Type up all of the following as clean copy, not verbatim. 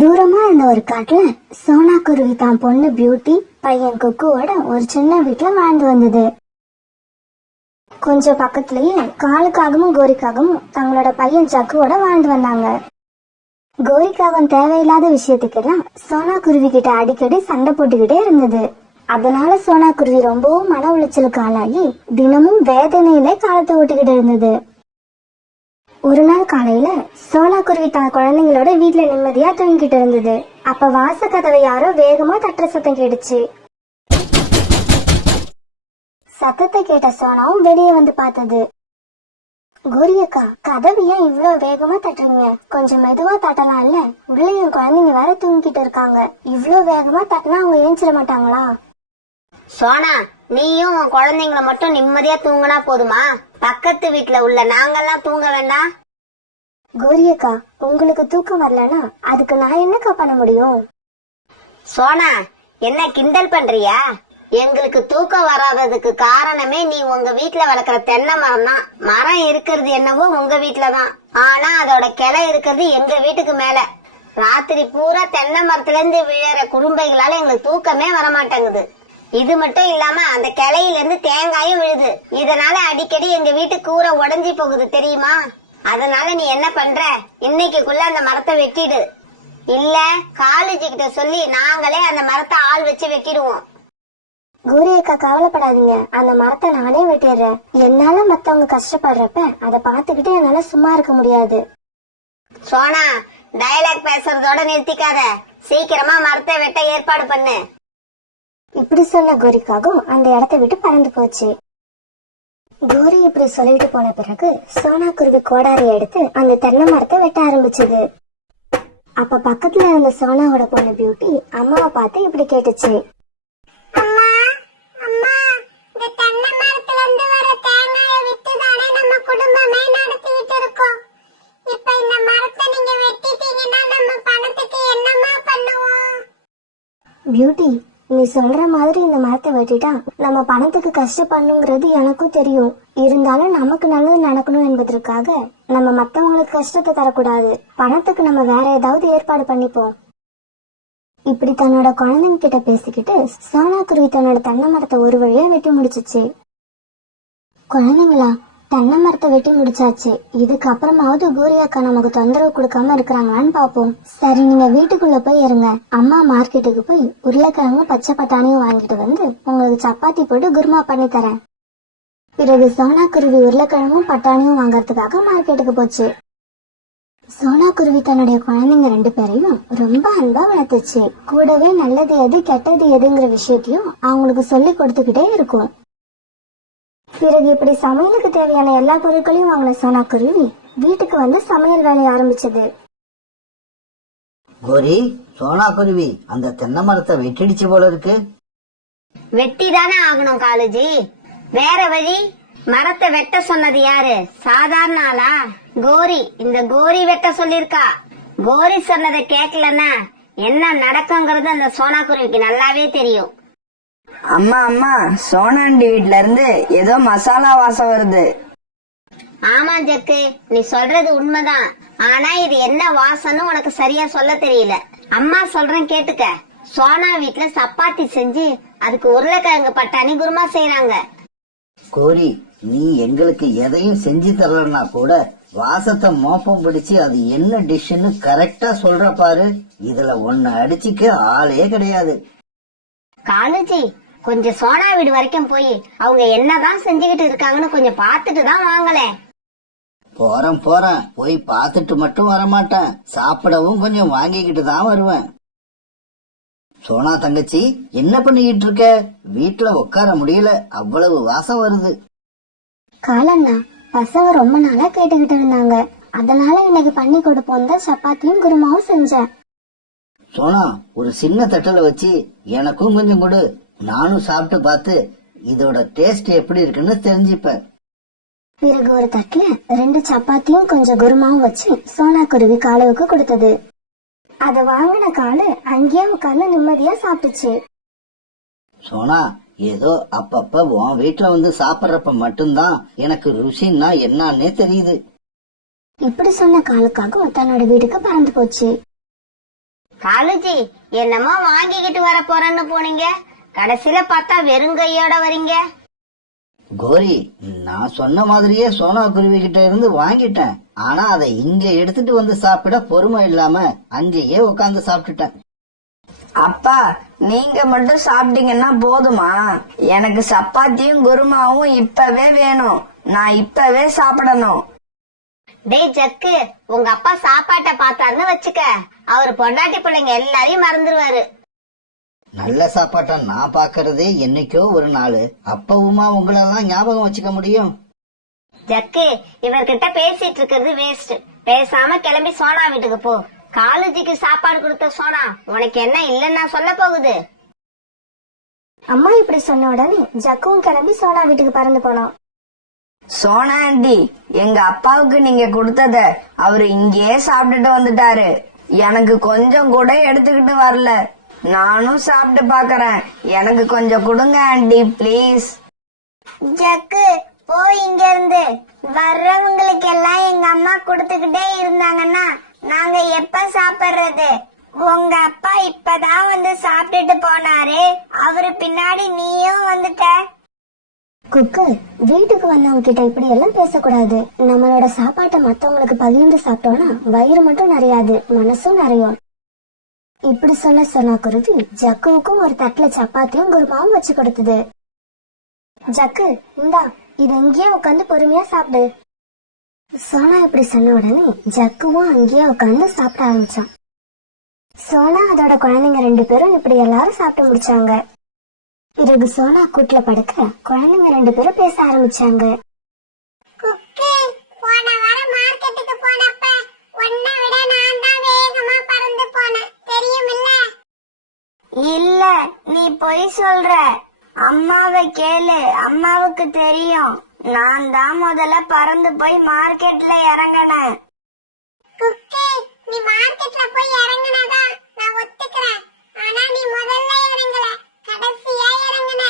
தூரமா இருந்த ஒரு காட்டுல சோனா குருவி தான் பொண்ணு பியூட்டி பையன் குக்குவோட ஒரு சின்ன வீட்டுல வாழ்ந்து வந்தது. கொஞ்சம் பக்கத்துலயே காலுக்காகவும் கோரிக்காகவும் தங்களோட பையன் ஜக்குவோட வாழ்ந்து வந்தாங்க. கோரிக்காவும் தேவையில்லாத விஷயத்துக்கெல்லாம் சோனா குருவி கிட்ட அடிக்கடி சண்டை போட்டுக்கிட்டே இருந்தது. அதனால சோனா குருவி ரொம்பவும் மன உளைச்சலுக்கு ஆளாகி தினமும் வேதனையிலே காலத்தை ஓட்டிக்கிட்டு இருந்தது. ஒரு நாள் காலையில சோனா குருவி தன் குழந்தைங்களோட வீட்டுல நிம்மதியா தூங்கிட்டு இருந்தது. அப்ப வாச கதவை யாரோ வேகமா தட்டுற சத்தம் கேட்டுச்சு. சத்தத்தை கேட்ட சோனாவும் வெளியே வந்து பார்த்தது. கோரியக்கா, கதவு ஏன் இவ்வளவு வேகமா தட்டுறீங்க? கொஞ்சம் மெதுவா தட்டலாம்ல, உள்ள என் குழந்தைங்க வேற தூங்கிட்டு இருக்காங்க. இவ்வளவு வேகமா தட்டினா அவங்க ஏஞ்சிட மாட்டாங்களா? சோனா, நீயும் உன் குழந்தைங்களை மட்டும் நிம்மதியா தூங்கினா போதுமா? பக்கத்து வீட்டுல உள்ள நாங்கெல்லாம் தூங்க வேண்டாம்? கோரியக்கா, உங்களுக்கு தூக்கம் வரலனா அதுக்கு நான் என்னக்கா பண்ண முடியும்? சோனா, என்ன கிண்டல் பண்றியா? எங்களுக்கு தூக்கம் வராததுக்கு காரணமே நீ உங்க வீட்டுல வளர்க்குற தென்னை மரம் தான். மரம் இருக்கிறது என்னவோ உங்க வீட்டுலதான், ஆனா அதோட கிளை இருக்கிறது எங்க வீட்டுக்கு மேல. ராத்திரி பூரா தென்னை மரத்துல இருந்து விழற குறும்பைகளால எங்களுக்கு தூக்கமே வரமாட்டேங்குது. இது மட்டும் இல்லாம அந்த கிளையில இருந்து தேங்காயும் விழுது. இதனால அடிக்கடி எங்க வீட்டு கூரை உடைஞ்சி போகுது தெரியுமா? அதனால நீ என்ன பண்ற, இன்னைக்குள்ள அந்த மரத்தை வெட்டிடு. இல்ல காலேஜ் கிட்ட சொல்லி நாங்களே அந்த மரத்தை ஆள் வச்சு வெட்டிடுவோம். கோரியக்கா, கவலைப்படாதீங்க, அந்த மரத்தை நானே வெட்டிடுறேன். என்னால மத்தவங்க கஷ்டப்படுறப்ப அதை பார்த்துக்கிட்டு என்னால சும்மா இருக்க முடியாது. சோனா, டயலாக் பேசுறதோட நிறுத்திக்காத, சீக்கிரமா மரத்தை வெட்ட ஏற்பாடு பண்ணு. இப்படி சொன்ன கோரிக்காகவும் அந்த இடத்தை விட்டு பறந்து போச்சு. கோரி இப்படி சொல்லிட்டு போன பிறகு சோனா குருவி கோடாரி எடுத்து அந்த தென்னை மரத்தை வெட்ட ஆரம்பிச்சது. அப்ப பக்கத்துல இருந்த சோனாவோட பொண்ணு பியூட்டி அம்மாவை பார்த்து இப்படி கேட்டுச்சு. பியூட்டி, நீ சொல்ற மாதிரி இந்த மரத்தை வெட்டிட்டா நம்ம பணத்துக்கு கஷ்டப்படணுங்கிறது எனக்கும் தெரியும். இருந்தாலும் நமக்கு நல்லது நடக்கணும் என்பதற்காக நம்ம மத்தவங்களுக்கு கஷ்டத்தை தரக்கூடாது. பணத்துக்கு நம்ம வேற ஏதாவது ஏற்பாடு பண்ணிப்போம். இப்படி தன்னோட குழந்தைங்க கிட்ட பேசிக்கிட்டு சோனா குருவி தன்னோட தென்னை மரத்தை ஒரு வழியா வெட்டி முடிச்சிச்சு. குழந்தைங்களா, தென்னை மரத்தை வெட்டி முடிச்சாச்சு. இதுக்கப்புறமாவது கோரியாக்கா நமக்கு தொந்தரவு கொடுக்காம இருக்கிறாங்களான்னு பாப்போம். சரி, நீங்க வீட்டுக்குள்ள போய் இருங்க. அம்மா மார்க்கெட்டுக்கு போய் உருளைக்கிழங்கு பச்சை பட்டாணியும் வாங்கிட்டு வந்து உங்களுக்கு சப்பாத்தி போட்டு குருமா பண்ணி தரேன். பிறகு சோனா குருவி உருளைக்கிழங்கும் பட்டாணியும் வாங்கறதுக்காக மார்க்கெட்டுக்கு போச்சு. சோனா குருவி தன்னுடைய குழந்தைங்க 2 பேரையும் ரொம்ப அன்பா வளர்த்துச்சு. கூடவே நல்லது எது கெட்டது எதுங்கிற விஷயத்தையும் அவங்களுக்கு சொல்லி கொடுத்துக்கிட்டே இருக்கும். பிறகு இப்படி சமையலுக்கு தேவையான எல்லா பொருட்களையும் வாங்கின சோனா குருவி வீட்டுக்கு வந்து சமையல் வேலையை ஆரம்பிச்சது. கோரி, சோனா குருவி அந்த தென்னை மரத்தை வெட்டிடுச்சு போல இருக்கு. வெட்டிதானே ஆகணும் காலேஜி, வேற வழி? மரத்தை வெட்ட சொன்னது யாரு? சாதாரண ஆளா? கோரி. இந்த கோரி வெட்ட சொல்லிருக்கா. கோரி சொன்னதை கேட்கலன்னா என்ன நடக்குங்கிறது அந்த சோனா குருவிக்கு நல்லாவே தெரியும். அம்மா அம்மா, சோனாண்டி வீட்ல இருந்து ஏதோ மசாலா வாசம் வருது. ஆமா ஜக்கு, நீ சொல்றது உண்மைதான். ஆனா இது என்ன வாசம்னு உனக்கு சரியா சொல்ல தெரியல. அம்மா சொல்றேன் கேட்டுக்க. சோனா வீட்டுல சப்பாத்தி செஞ்சு அதுக்கு உருளைக்கிழங்கு பட்டாணி குருமா செய்யறாங்க. கோரி, நீ எங்களுக்கு எதையும் செஞ்சு தரலன்னா கூட வாசத்தை மோப்பம் பிடிச்சு அது என்ன டிஷ்ன்னு கரெக்டா சொல்ற பாரு. இதுல ஒன்னு அடிச்சுக்க ஆளே கிடையாது. காலேஜி, கொஞ்சம் சோனா வீடு வரைக்கும் போய் அவங்க என்னதான் செஞ்சுக்கிட்டு இருக்காங்கன்னு கொஞ்சம் பாத்துட்டு தான் வாங்கலேன். போறேன், போய் பாத்துட்டு மட்டும் வரமாட்டேன், சாப்பிடவும் கொஞ்சம் வாங்கிக்கிட்டு தான் வருவேன். சோனா தங்கச்சி, என்ன பண்ணிக்கிட்டு இருக்க? வீட்டுல உட்கார முடியல, அவ்வளவு வாசம் வருது. காலண்ணா, பசங்க ரொம்ப நாளா கேட்டுக்கிட்டு இருந்தாங்க. அதனால இன்னைக்கு பண்ணி கொடுப்போம் தான் சப்பாத்தியும் குருமாவும் செஞ்சேன். சோனா, ஒரு சின்ன தட்டுல வச்சு எனக்கும் கொஞ்சம் கொடு. நானும் சாப்பிட்டு பார்த்து இதோட டேஸ்ட் எப்படி இருக்குன்னு தெரிஞ்சுப்பேன். பிறகு ஒரு தட்டுல 2 சப்பாத்தியும் கொஞ்சம் குருமாவும் வச்சு சோனா குருவி காலுவுக்கு கொடுத்தது. அத வாங்கின காலு அங்கேயே உட்கார்ந்து நிம்மதியா சாப்பிட்டுச்சு. சோனா, ஏதோ அப்பப்ப உன் வீட்டுல வந்து சாப்பிட்றப்ப மட்டும்தான் எனக்கு ருசின்னா என்னன்னே தெரியுது. இப்படி சொன்ன காலுக்காக தன்னோட வீட்டுக்கு பறந்து போச்சு. காலுஜி என்னமோ வாங்கிக்கிட்டு வர போறேன்னு போனீங்க, கடைசியில பார்த்தா வெறுங்கையோட வரீங்க. கோரி, நான் சொன்ன மாதிரியே சோனா குருவி கிட்ட இருந்து வாங்கிட்டேன். ஆனா அதை இங்க எடுத்துட்டு வந்து சாப்பிட பொறுமை இல்லாம அங்கேயே உட்காந்து சாப்பிட்டுட்டேன். அப்பா, நீங்க மட்டும் சாப்பிட்டீங்கன்னா போதுமா? எனக்கு சப்பாத்தியும் குருமாவும் இப்பவே வேணும். நான் இப்பவே சாப்பிடணும். டேய் ஜக்கு, உங்க அப்பா சாப்பாட்டை பார்த்தாருன்னு வச்சுக்க, அவர் பொண்டாட்டி பிள்ளைங்க எல்லாரையும் மறந்துடுவாரு. நல்ல சாப்பாட்டை நான் பாக்குறதே என்னைக்கோ ஒரு நாள். அப்பவுமா உங்களெல்லாம் ஞாபகம் வச்சுக்க முடியும்? ஜக்கு, இவர்கிட்ட பேசிட்டு இருக்கிறது வேஸ்ட். பேசாம கிளம்பி சோனா வீட்டுக்கு போ. காலேஜுக்கு சாப்பாடு கொடுத்த சோனா உனக்கு என்ன இல்லன்னா சொல்ல போகுது? அம்மா இப்படி சொன்ன உடனே ஜக்குவும் கிளம்பி சோனா வீட்டுக்கு பறந்து போனோம். சோனா ஆண்டி, எங்க அப்பாவுக்கு நீங்க கொடுத்தத அவரு இங்கேயே சாப்பிட்டுட்டு வந்துட்டாரு. எனக்கு கொஞ்சம் கூட எடுத்துக்கிட்டு வரல. நானும் சாப்பிட்டு பாக்குறேன். எனக்கு கொஞ்சம் கொடுங்க ஆண்டி, பிளீஸ். ஜக்கு, போய் இங்க இருந்து. வர்றவங்களுக்கு எல்லாம் எங்க அம்மா கொடுத்துக்கிட்டே இருந்தாங்கன்னா நாங்க எப்ப சாப்பிடுறது? உங்க அப்பா இப்பதான் வந்து சாப்பிட்டுட்டு போனாரு, அவரு பின்னாடி நீயும் வந்துட்ட. குக்கு, வீட்டுக்கு வந்தவங்க கிட்ட இப்படி எல்லாம் பேசக்கூடாது. நம்மளோட சாப்பாட்டை மத்தவங்களுக்கு பகிர்ந்து சாப்பிட்டோம்னா வயிறு மட்டும் நிறையாது, மனசும் நிறையும். இப்படி சொன்ன சோனா குருவி ஜக்குவுக்கும் ஒரு தட்டுல சப்பாத்தியும் குருமாவும் வச்சு கொடுத்தது. ஜக்கு, இந்தா, இது எங்கேயே உட்காந்து பொறுமையா சாப்பிடு. சோனா இப்படி சொன்ன உடனே ஜக்குவும் அங்கேயே உட்காந்து சாப்பிட ஆரம்பிச்சான். சோனா அதோட குழந்தைங்க 2 பேரும் இப்படி எல்லாரும் சாப்பிட்டு முடிச்சாங்க. பிறகு சோனா கூட்டுல படுக்க குழந்தைங்க 2 பேரும் பேச ஆரம்பிச்சாங்க. குக்கு, போன வாரம் மார்க்கெட்டுக்கு போனப்ப உன்னை விட நான் தான் வேகமா பறந்து போனேன், தெரியுமில்ல? இல்ல, நீ பொய் சொல்ற. அம்மாவை கேளு, அம்மாவுக்கு தெரியும். நான் தான் முதல்ல பறந்து போய் மார்க்கெட்ல இறங்கினேன். குக்கு, நீ மார்க்கெட்ல போய் இறங்கினதா நான் ஒத்துக்கிறேன். ஆனா நீ முதல்ல இறங்கல, கடைசியா இறங்கின.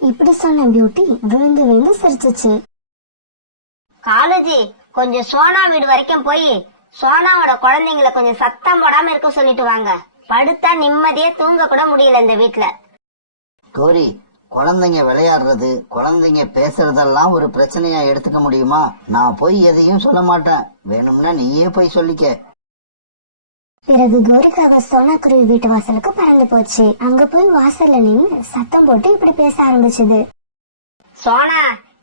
இப்படி சொன்ன பியூட்டி விழுந்து விழுந்து சிரிச்சுச்சு. காலேஜி, கொஞ்சம் சோனா வீடு வரைக்கும் போய் சோனாவோட குழந்தைங்களை கொஞ்சம் சத்தம் போடாம இருக்க சொல்லிட்டு வாங்க. படுத்தா நிம்மதியா தூங்க கூட முடியல இந்த வீட்டுல. கோரி, குழந்தைங்க விளையாடுறது, குழந்தைங்க பேசுறதெல்லாம் ஒரு பிரச்சனையா எடுத்துக்க முடியுமா? நான் போய் எதையும் சொல்ல மாட்டேன். வேணும்னா நீயே போய் சொல்லிக்க. பிறகு கோரிக்காக சோனா குருவி வீட்டு வாசலுக்கு பறந்து போச்சு. அங்க போய் வாசல்ல நின்னு சத்தம் போட்டு இப்படி பேச ஆரம்பிச்சது. சோனா,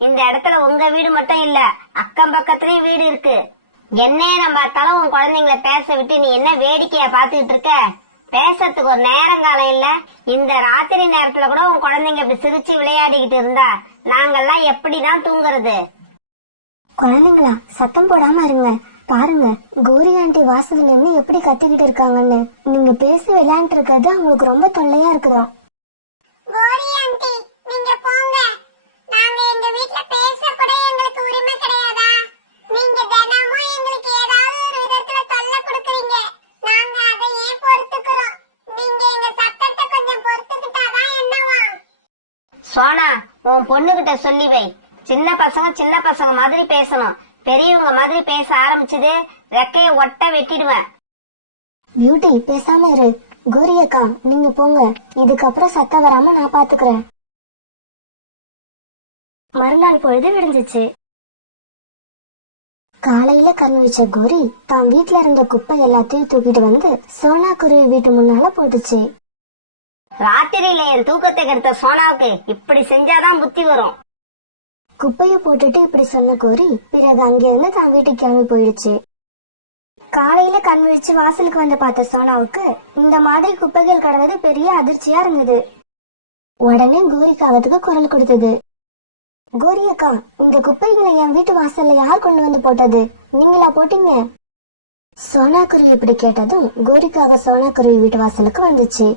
இந்த இடத்துல உங்க வீடு மட்டும் இல்ல, அக்கம் பக்கத்துலயும் வீடு இருக்கு. எந்நேரம் பார்த்தாலும் உன் குழந்தைங்களை பேச விட்டு நீ என்ன வேடிக்கையா பாத்துக்கிட்டு இருக்க? பேசறதுக்கு ஒரு நேரங்காலம் இல்ல. இந்த ராத்திரி நேரத்துல கூட உன் குழந்தைங்க இப்படி சிரிச்சு விளையாடிக்கிட்டு இருந்தா நாங்கெல்லாம் எப்படிதான் தூங்குறது? குழந்தைங்களா, சத்தம் போடாம இருங்க. பாருங்க, கோரி ஆண்டி வாசல்ல நின்னு எப்படி கத்திக்கிட்டு இருக்காங்கன்னு. நீங்க பேசி விளையாண்டு இருக்கிறது அவங்களுக்கு ரொம்ப தொல்லையா இருக்குதா. கோரி ஆண்டி, நீங்க போங்க. நாங்க எங்க வீட்ல பேச கூட எங்களுக்கு உரிமை கிடையாதா? நீங்க தினமும் எங்களுக்கு ஏதாவது ஒரு விதத்துல தொல்லை கொடுக்கறீங்க. நாங்க அதை ஏன் பொறுத்துக்கிறோம்? நீங்க எங்க சத்தத்தை கொஞ்சம் பொறுத்துக்கிட்டாதான் என்னவா? சோனா, உன் பொண்ணுகிட்ட சொல்லி வை. சின்ன பசங்க மாதிரி பேசணும். பெரியவங்க மாதிரி பேச ஆரம்பிச்சது ரெக்கைய ஒட்ட வெட்டிடுவேன். பியூட்டி, பேசாம இரு. கோரி அக்கா, நீங்க போங்க. இதுக்கப்புறம் சத்தம் வராம நான் பாத்துக்கிறேன். மறுநாள் பொழுது விடிஞ்சிச்சு. காலையில கண் வச்ச கோரி தான் வீட்டுல இருந்த குப்பை எல்லாத்தையும் தூக்கிட்டு வந்து சோனா குருவி வீட்டு முன்னால போட்டுச்சு. ராத்திரியில என் தூக்கத்தை கெடுத்த சோனாவுக்கு இப்படி செஞ்சாதான் புத்தி வரும். குப்பைய போட்டுட்டு இப்படி சொன்ன கோரி பிறகு அங்கிருந்து தான் வீட்டுக்கு கிளம்பி போயிடுச்சு. காலையில கண் விழிச்சு வாசலுக்கு வந்து பார்த்த சோனாவுக்கு இந்த மாதிரி குப்பைகள் கடந்தது பெரிய அதிர்ச்சியா இருந்தது. உடனே கோரிக்காகத்துக்கு குரல் கொடுத்தது. கோரி அக்கா, இந்த குப்பைகளை என் வீட்டு வாசல்ல யார் கொண்டு வந்து போட்டது? நீங்களா போட்டீங்க? சோனா குருவி இப்படி கேட்டதும் கோரிக்காக சோனா குருவி வீட்டு வாசலுக்கு வந்துச்சு.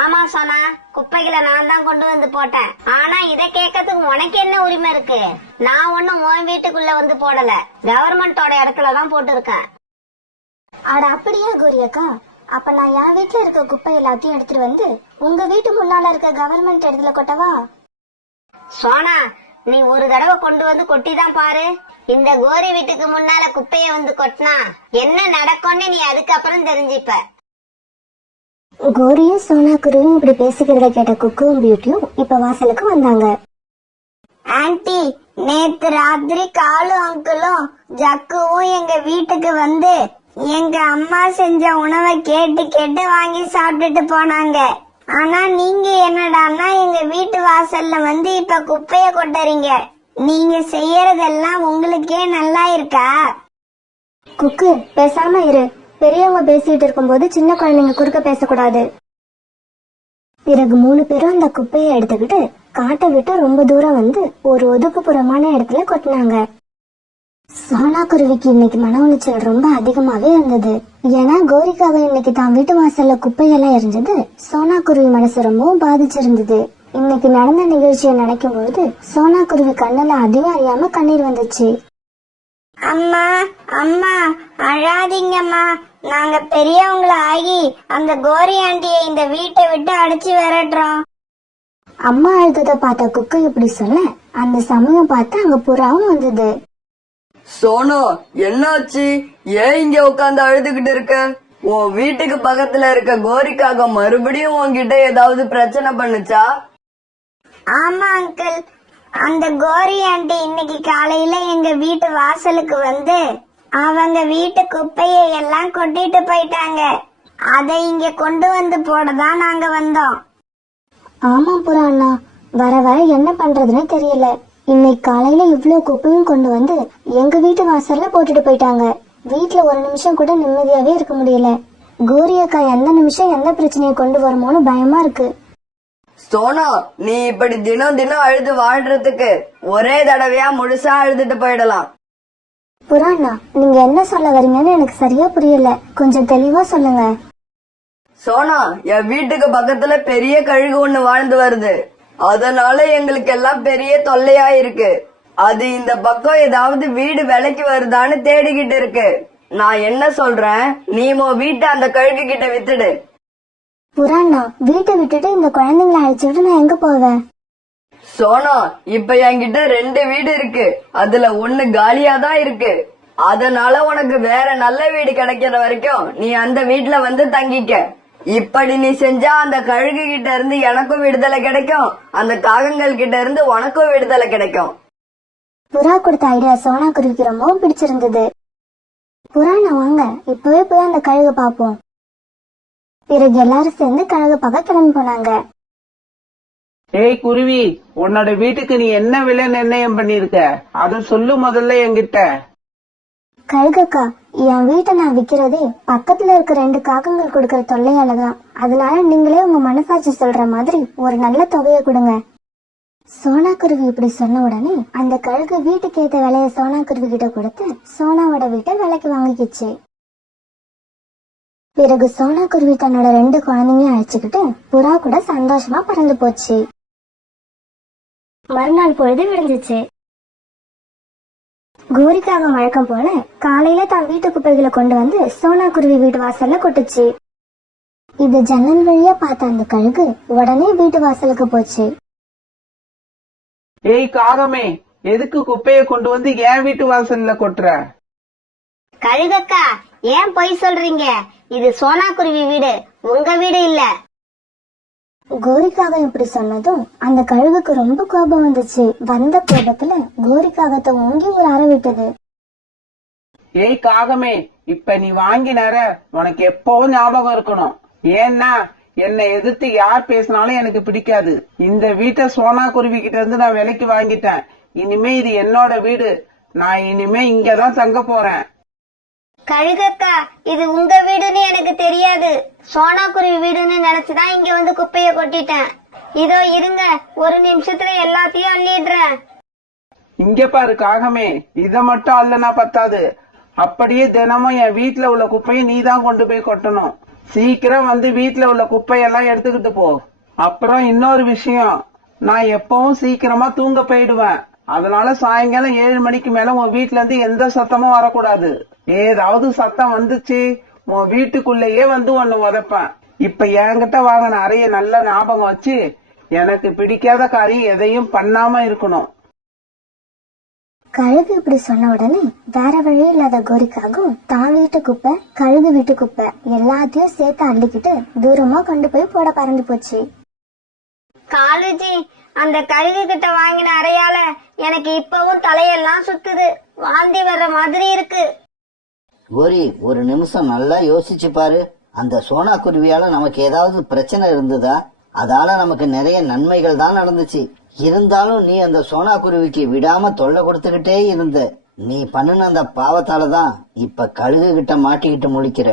ஆமா சோனா, குப்பைகளை நான் தான் கொண்டு வந்து போட்டேன். ஆனா இதை கேட்கறதுக்கு உனக்கு என்ன உரிமை இருக்கு? நான் ஒண்ணும் உன் வீட்டுக்குள்ள வந்து போடல, கவர்மெண்டோட இடத்துலதான் போட்டிருக்கேன். அட அப்படியா கோரி அக்கா? அப்ப நான் என் வீட்டுல இருக்க குப்பை எல்லாத்தையும் எடுத்துட்டு வந்து உங்க வீட்டு முன்னால இருக்க கவர்மெண்ட் இடத்துல கொட்டவா? சோனா, நீ ஒரு தடவை கொண்டு வந்து கொட்டிதான் பாரு. இந்த கோரி வீட்டுக்கு முன்னால குப்பைய வந்து கொட்டினா என்ன நடக்கும்னு நீ அதுக்கப்புறம் தெரிஞ்சுப்ப. கோரியும் சோனா குருவியும் இப்படி பேசிக்கிறத கேட்ட குக்குவும் பியூட்டியும் இப்ப வாசலுக்கு வந்தாங்க. ஆன்ட்டி, நேத்து ராத்திரி காலு அங்கிளும் ஜக்குவும் எங்க வீட்டுக்கு வந்து எங்க அம்மா செஞ்ச உணவை கேட்டு கேட்டு வாங்கி சாப்பிட்டுட்டு போனாங்க. ஆனா நீங்க என்னடான்னா எங்க வீட்டு வாசல்ல வந்து இப்ப குப்பைய கொட்டுறீங்க. நீங்க செய்யறதெல்லாம் உங்களுக்கே நல்லா இருக்கா? குக்கு பேசாம இரு. பெரியவங்க பேசிட்டு இருக்கும்போது சின்ன குழந்தைங்க குறுக்க பேசக்கூடாது. பிறகு 3 பேரும் அந்த குப்பையை எடுத்துக்கிட்டு காட்டை விட்டு ரொம்ப தூரம் வந்து ஒரு ஒதுக்குப்புறமான இடத்துல கொட்டினாங்க. சோனா குருவிக்கு இன்னைக்கு மன உளைச்சல் ரொம்ப அதிகமாவே இருந்தது. ஏன்னா கோரிக்காக இன்னைக்கு தான் வீட்டு வாசல்ல குப்பையெல்லாம் எரிஞ்சது சோனா குருவி மனசு ரொம்பவும் பாதிச்சிருந்தது. இன்னைக்கு நடந்த நிகழ்ச்சியை நினைக்கும் பொழுது சோனா குருவி கண்ணுல அதிகம் அறியாம கண்ணீர் வந்துச்சு. அம்மா அம்மா அழாதீங்கம்மா. நாங்க பெரியவங்கள ஆகி அந்த கோரி ஆண்டியை இந்த வீட்டை விட்டு அடிச்சு விரட்டுறோம். அம்மா அழுதத பார்த்த குக்கு இப்படி சொல்ல அந்த சமயம் பார்த்து அங்க புறாவும் வந்தது. சோனு, என்னாச்சு? ஏன் இங்க உட்காந்து அழுதுகிட்டு இருக்க? உன் வீட்டுக்கு பக்கத்துல இருக்க கோரிக்காக மறுபடியும் உன்கிட்ட ஏதாவது பிரச்சனை பண்ணுச்சா? ஆமா அங்கிள், அந்த கோரி ஆண்டி இன்னைக்கு காலையில எங்க வீட்டு வாசலுக்கு வந்து அவங்க வீட்டு குப்பையை எல்லாம் கொட்டிட்டு போயிட்டாங்க. அதை இங்க கொண்டு வந்து போடதான் நாங்க வந்தோம். ஆமா புறா அண்ணா, வர வர என்ன பண்றதுன்னு தெரியல. இன்னைக்கு காலையில இவ்ளோ குப்பையும் கொண்டு வந்து எங்க வீட்டு வாசல்ல போட்டுட்டு போயிட்டாங்க. வீட்டுல ஒரு நிமிஷம் கூட நிம்மதியாவே இருக்க முடியல. கோரி அக்கா எந்த நிமிஷம் எந்த பிரச்சனையை கொண்டு வருமோன்னு பயமா இருக்கு. சோனா, நீ இப்படி தினம் தினம் அழுது வாழ்றதுக்கு ஒரே தடவையா முழுசா அழுதுட்டு போயிடலாம். புறா அண்ணா, நீங்க என்ன சொல்ல வரீங்கன்னு எனக்கு சரியா புரியல. கொஞ்சம் தெளிவா சொல்லுங்க. சோனா, என் வீட்டுக்கு பக்கத்துல பெரிய கழுகு ஒண்ணு வாழ்ந்து வருது. அதனால எங்களுக்கு எல்லாம் பெரிய தொல்லையா இருக்கு. அது இந்த பக்கம் ஏதாவது வீடு விலைக்கு வருதான்னு தேடிக்கிட்டு இருக்கு. நான் என்ன சொல்றேன், நீ உன் வீட்டை அந்த கழுகு கிட்ட வித்துடு. புறா அண்ணா, வீட்டை விட்டுட்டு இந்த குழந்தைங்களை அழைச்சிட்டு நான் எங்க போவேன்? சோனா, இப்ப என்கிட்ட 2 வீடு இருக்கு. அதுல 1 காலியா தான் இருக்கு. அதனால உனக்கு வேற நல்ல வீடு கிடைக்கிற வரைக்கும் நீ அந்த வீட்டுல வந்து தங்கிக்க. இப்படி நீ செஞ்சா அந்த கழுகு கிட்ட இருந்து எனக்கும் விடுதலை கிடைக்கும், அந்த காகங்கள் கிட்ட இருந்து உனக்கும் விடுதலை கிடைக்கும். புறா கொடுத்த ஐடியா சோனா குருவிக்கு ரொம்பவும் பிடிச்சிருந்தது. புறா அண்ணா வாங்க, இப்பவே போய் அந்த கழுகு பாப்போம். பிறகு எல்லாரும் சேர்ந்து கழுகு பார்க்க கிளம்பி போனாங்க. ஏய் குருவி, உன்னோட வீட்டுக்கு நீ என்ன விலை நிர்ணயம் பண்ணிருக்க? அத சொல்லு முதல்ல என்கிட்ட. கழுகக்கா, என் வீட்டை நான் விக்கிறதே பக்கத்துல இருக்க 2 காகங்கள் கொடுக்கற தொல்லையாலதான். அதனால நீங்களே உங்க மனசாட்சி சொல்ற மாதிரி ஒரு நல்ல தொகையை கொடுங்க. சோனா குருவி இப்படி சொன்ன உடனே அந்த கழுகு வீட்டுக்கு ஏத்த விலைய சோனா குருவி கிட்ட கொடுத்து சோனாவோட வீட்டை விலைக்கு வாங்கிக்கிச்சு. பிறகு சோனா குருவி தன்னோட 2 குழந்தைங்களையும் அழைச்சுக்கிட்டு புறா கூட சந்தோஷமா பறந்து போச்சு. மறுநாள் பொழுது விடிஞ்சிச்சு. கோரிக்காக வழக்கம் போல காலையில தான் வீட்டு குப்பைகளை கொண்டு வந்து சோனா குருவி வீட்டு வாசல்ல கொட்டுச்சு. இது ஜன்னல் வழியா பார்த்த அந்த கழுகு உடனே வீட்டு வாசலுக்கு போச்சு. ஏய் காகமே, எதுக்கு குப்பைய கொண்டு வந்து என் வீட்டு வாசல்ல கொட்டுற? கழுகக்கா, ஏன் பொய் சொல்றீங்க? இது சோனா குருவி வீடு, உங்க வீடு இல்ல. கோரிக்காக இப்படி சொன்னதும் அந்த கழுகுக்கு ரொம்ப கோபம் வந்துச்சு. வந்த கோபத்துல கோரிக்காகத்தை ஓங்கி ஒரு அறை விட்டது. ஏய் காகமே, இப்ப நீ வாங்கினார உனக்கு எப்பவும் ஞாபகம் இருக்கணும். ஏன்னா என்னை எதிர்த்து யார் பேசினாலும் எனக்கு பிடிக்காது. இந்த வீட்டை சோனா குருவி கிட்ட இருந்து நான் விலைக்கு வாங்கிட்டேன். இனிமே இது என்னோட வீடு. நான் இனிமே இங்கதான் தங்க போறேன். கழுகக்கா, இது உங்க வீடுன்னு எனக்கு தெரியாது. சோனா குருவி வீடுன்னு நினைச்சுதான் இங்க வந்து குப்பைய கொட்டிட்டேன். இதோ இருங்க, ஒரு நிமிஷத்துல எல்லாத்தையும் அள்ளிடுறேன். இங்க பாரு காகமே, இத மட்டும் அல்லனா பத்தாது. அப்படியே தினமும் என் வீட்டுல உள்ள குப்பையை நீ தான் கொண்டு போய் கொட்டணும். சீக்கிரம் வந்து வீட்டுல உள்ள குப்பையெல்லாம் எடுத்துக்கிட்டு போ. அப்புறம் இன்னொரு விஷயம், நான் எப்பவும் சீக்கிரமா தூங்க போயிடுவேன். அதனால சாயங்காலம் 7 மணிக்கு மேல உன் வீட்டுல இருந்து எந்த சத்தமும் வரக்கூடாது. ஏதாவது சத்தம் வந்துச்சு உன் வீட்டுக்குள்ளேயே வந்து உன்னை உதைப்பேன். இப்ப என்கிட்ட வாங்கின அறைய நல்ல ஞாபகம் வச்சு எனக்கு பிடிக்காத காரியம் எதையும் பண்ணாம இருக்கணும். கழுகு இப்படி சொன்ன உடனே வேற வழி இல்லாத கோரிக்காகும் தான் வீட்டு குப்பை கழுகு வீட்டு குப்பை எல்லாத்தையும் சேர்த்து அள்ளிக்கிட்டு தூரமா கொண்டு போய் போட பறந்து போச்சு. காலுஜி, அந்த கழுகு கிட்ட வாங்கின அறையால எனக்கு இப்பவும் தலையெல்லாம் சுத்துது, வாந்தி வர்ற மாதிரி இருக்கு. கோரி, ஒரு நிமிஷம் நல்லா யோசிச்சு பாரு. அந்த சோனா குருவியால நமக்கு ஏதாவது பிரச்சனை இருந்ததா? அதால நமக்கு நிறைய நன்மைகள் தான் நடந்துச்சு. இருந்தாலும் நீ அந்த சோனா குருவிக்கு விடாம தொல்லை கொடுத்துக்கிட்டே இருந்த. நீ பண்ணுன அந்த பாவத்தாலதான் இப்ப கழுகு கிட்ட மாட்டிக்கிட்டு முழிக்கிற.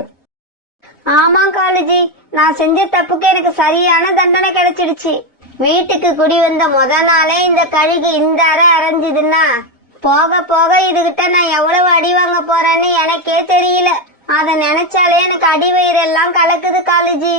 ஆமா காலுஜி, நான் செஞ்ச தப்புக்கு எனக்கு சரியான தண்டனை கிடைச்சிடுச்சு. வீட்டுக்கு குடி வந்த முத நாளே இந்த கழுகு இந்த அறை அரைஞ்சதுன்னா போக போக இதுகிட்ட நான் எவ்வளவு அடி வாங்க போறேன்னு எனக்கே தெரியல. அத நினைச்சாலே எனக்கு அடி வயிறெல்லாம் கலக்குது காலுஜி.